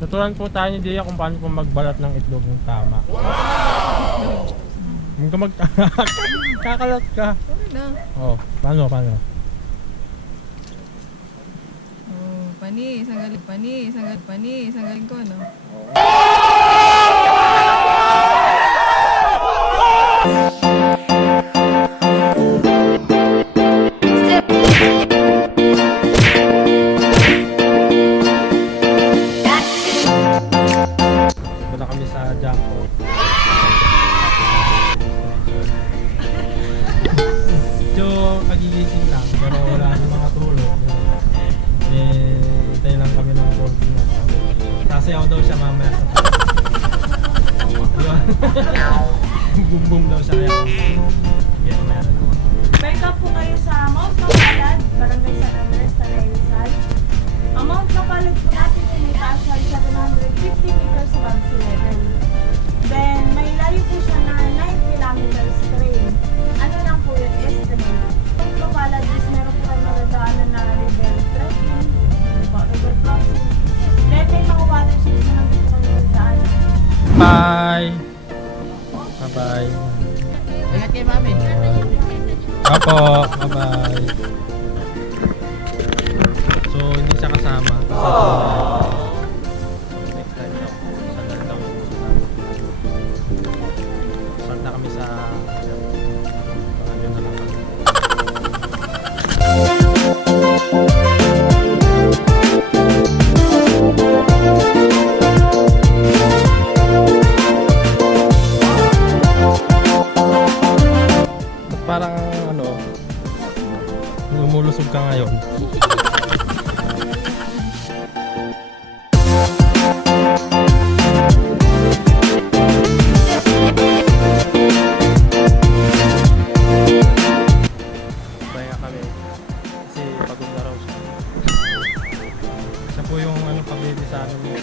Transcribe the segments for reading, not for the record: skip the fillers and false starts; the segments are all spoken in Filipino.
Tuturuan po tayo ni Dia kung paano po magbalat ng itlog ng tama. Hindi ka kakalat ka. Sorry na. Oh, paano? Oh, panis, ang galing ko, no? Wala kami sa Jackpot. Medyo pagigising lang, pero wala nang mga tulog. Hintay lang kami ng 14 na. Sasayaw daw siya mamaya sa boom boom daw siya. Sige, meron. Wake up po kayo sa Mount Mapalad, Barangay San Andres, Tanay Rizal. Ang Mount Mapalad po natin ay may taas ay 750 meters above sea level. Then, may layo po siya na 9 kilometers train. Ano lang po yun, estimate. Mount Mapalad is meron po kayo magdadaanan na river trekking, river crossing. Then, may mga watersheds na naman po kayo magdadaanan. Bye! Bye-bye. Ingat kay mami. Opo, bye-bye. So, hindi siya kasama. Next time daw. Sandal daw. Start na kami sa ano na lang kami. Parang ano, lumulusog ka ngayon. Kaya kami kasi pagod na raw siya. Siya po yung ano pabili sa amin yun.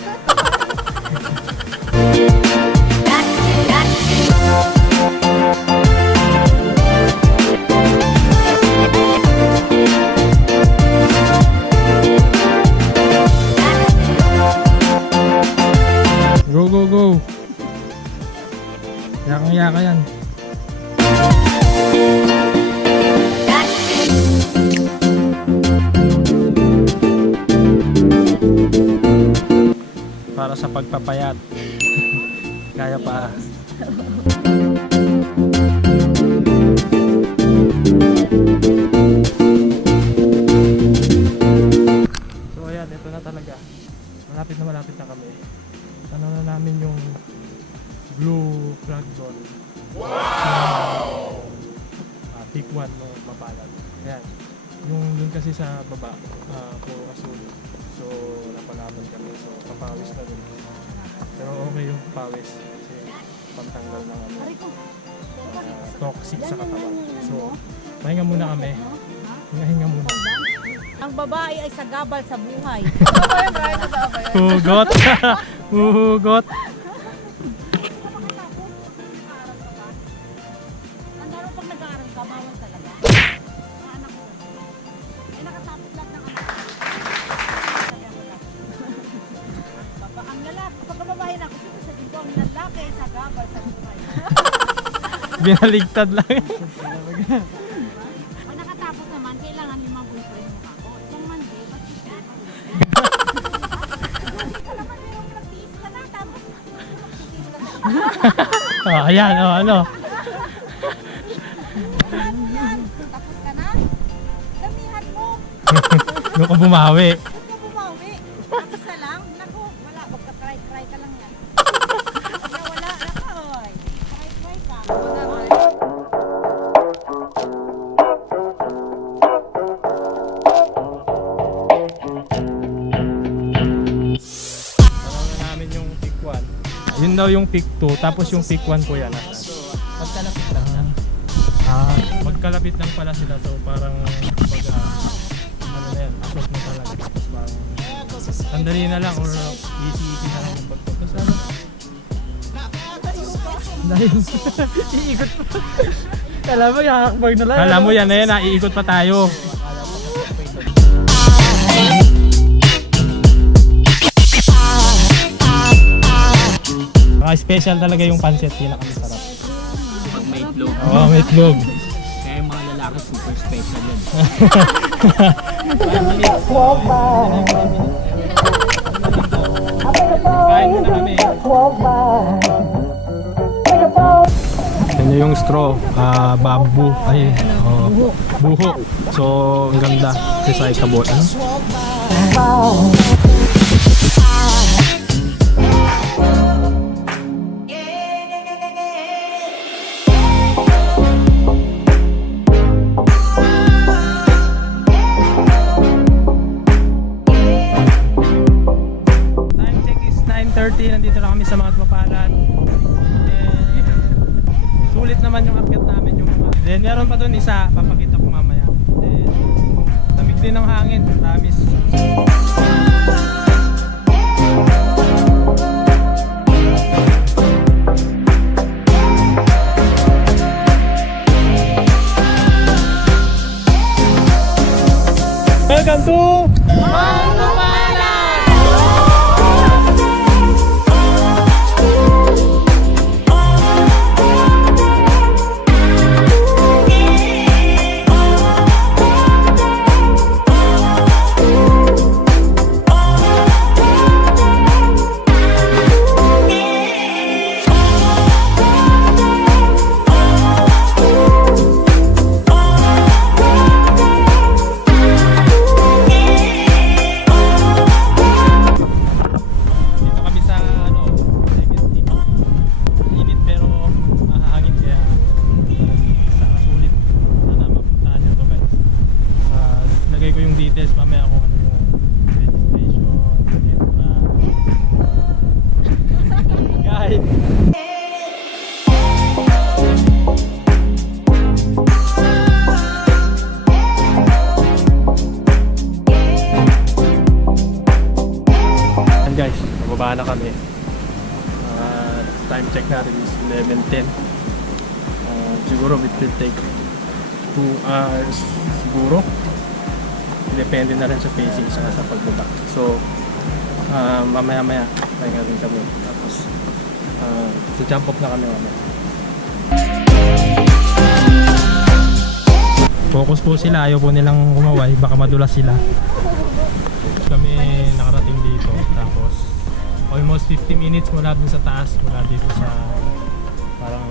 Go, go, go! Yakang-yaka yan. Para sa pagpapayat. Kaya pa. So ayan, ito na talaga. Malapit na kami. Tanong na namin yung blue flag doon. Wow! Peak 1 no, Mapalad. Ayan. Yung dun kasi sa baba, puro asul. So napalaban kami. So papawis na dun. Pero okay yung pawis. Kasi pantanggal ng ano, toxic sa katawan. So pahinga muna kami. Hinga muna. Ang babae ay sagabal sa buhay. Hugot! Hugot! Ang laro pag nag-aaral ka, bawal talaga. Anak ko. Ay nakatapos lang ng anak. Ang lalaki, pag babae na ako, sabihin ko, ang lalaki ay sagabal sa buhay. Binaligtad lang. Pag nakatapos naman, kailangan 5 boyfriend mo ako. Itong Monday, ba't siya? Oh, ayan, oh, ano. Tapos ka na? Damihan mo. Doon ka bumawi. Huwag ka bumawi. Tapos na lang. Naku, wala. Magka-try ka lang yan. Wala na ka, oy. Try ka. Tanong na namin yung peak 1. Yun daw yung peak 2, tapos yung peak 1 po yan. Magkalapit lang siya. Magkalapit lang pala sila. So parang pag ano na yan, asot na talaga. Tapos parang sandali na lang or easy na lang yung pagpunta sa ano. Dahil iikot pa. Kala mo yakakbag na lang. Kala mo yan na yan, iikot pa tayo. Saka special talaga yung pancit, pinakamasarap. Pag may itlog. Oo, may itlog. Kaya yung mga lalaki super special yan. Kain na kami. Yan yung straw, bamboo, ay, buho. So, ang ganda, recyclable. Ano? Time check is 9:30, nandito na kami sa Mapalad. Sulit naman yung akyat namin yung mga. Then meron pa doon isa, papakita ko mamaya. Then lamig din ng hangin, promise. Welcome to guys, bababa na kami. Time check natin is 11:10. Siguro it will take 2 hours siguro. Depende na rin sa pacing saka sa pagbaba. So, mamaya-maya pahinga rin kami. Tapos, jump off na kami mamaya. Focus po sila, ayaw po nilang kumaway, baka madulas sila. Kami nakarating dito, tapos almost 50 minutes mula dun sa taas, mula dito sa parang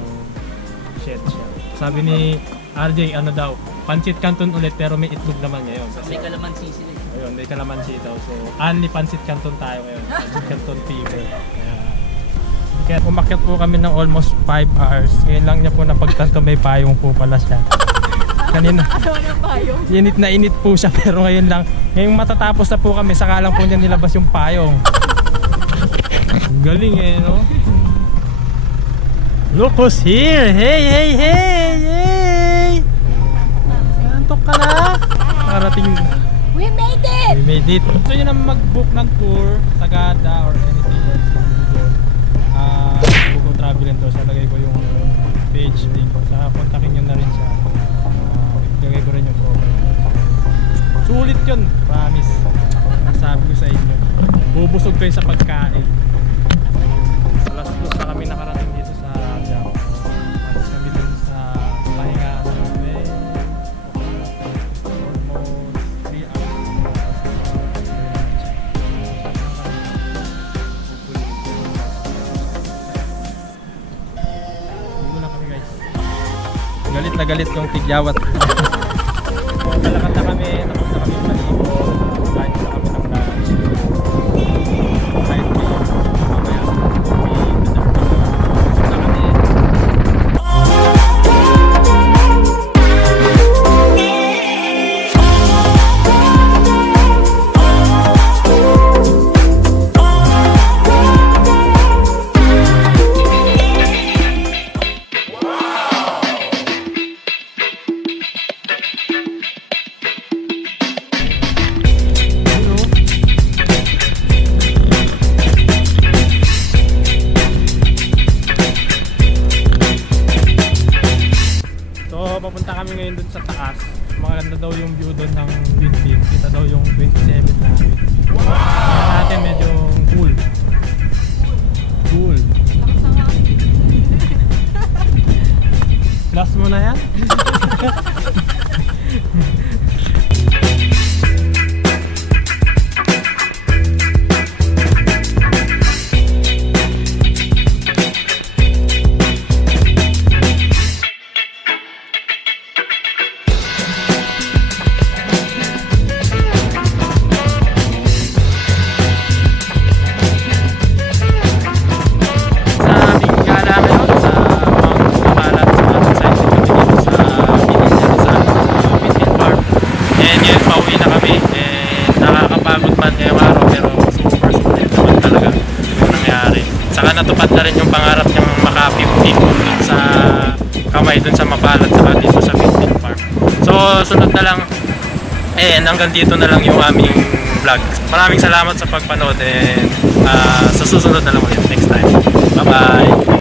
shed siya. Sabi ni RJ, ano daw, pancit canton ulit pero may itlog naman ngayon. Kasi, May kalamansi sila. ayun, may kalamansi daw. So, only pancit canton tayo ngayon. Pancit canton fever. Kaya umakyat po kami ng almost 5 hours. Ngayon lang niya po napagtanto may payong po pala siya. Kanina, init na init po siya pero ngayon lang. Ngayong matatapos na po kami, saka lang po niya nilabas yung payong. Galing eh, no? Look who's here! Hey, hey, hey! Hey! Antok ka na? Nakarating. We made it! We made it. Gusto nyo naman mag-book ng tour, Sagada or anything else. Google Travel and Tours. Lagay ko yung page link. Saka kontakin nyo na rin siya. Lagay ko rin yung profile. Sulit yun, promise. Sabi ko sa inyo. Bubusog kayo sa pagkain. Alas 2 na kami nakarating dito sa jam. Alas kami dun sa pahinga. Almost 3 hours. Dito na kami guys. Galit na galit yung tigyawat. Malakad na kami, tapos na kami maligo. Kain na kami ng lunch. Kahit may mamaya may dinner na kami. Papunta kami ngayon dun sa taas. Maganda daw yung view dun ng Windbeam. Kita daw yung 27 na Windbeam. Kaya natin medyo cool. Cool. natupad na rin yung pangarap niyang maka-15 sa kamay dun sa Mapalad saka dito sa Pinalad Park. So sunod na lang, hanggang dito na lang yung aming vlog. Maraming salamat sa pagpanood and sa susunod na lang ulit next time. Bye bye!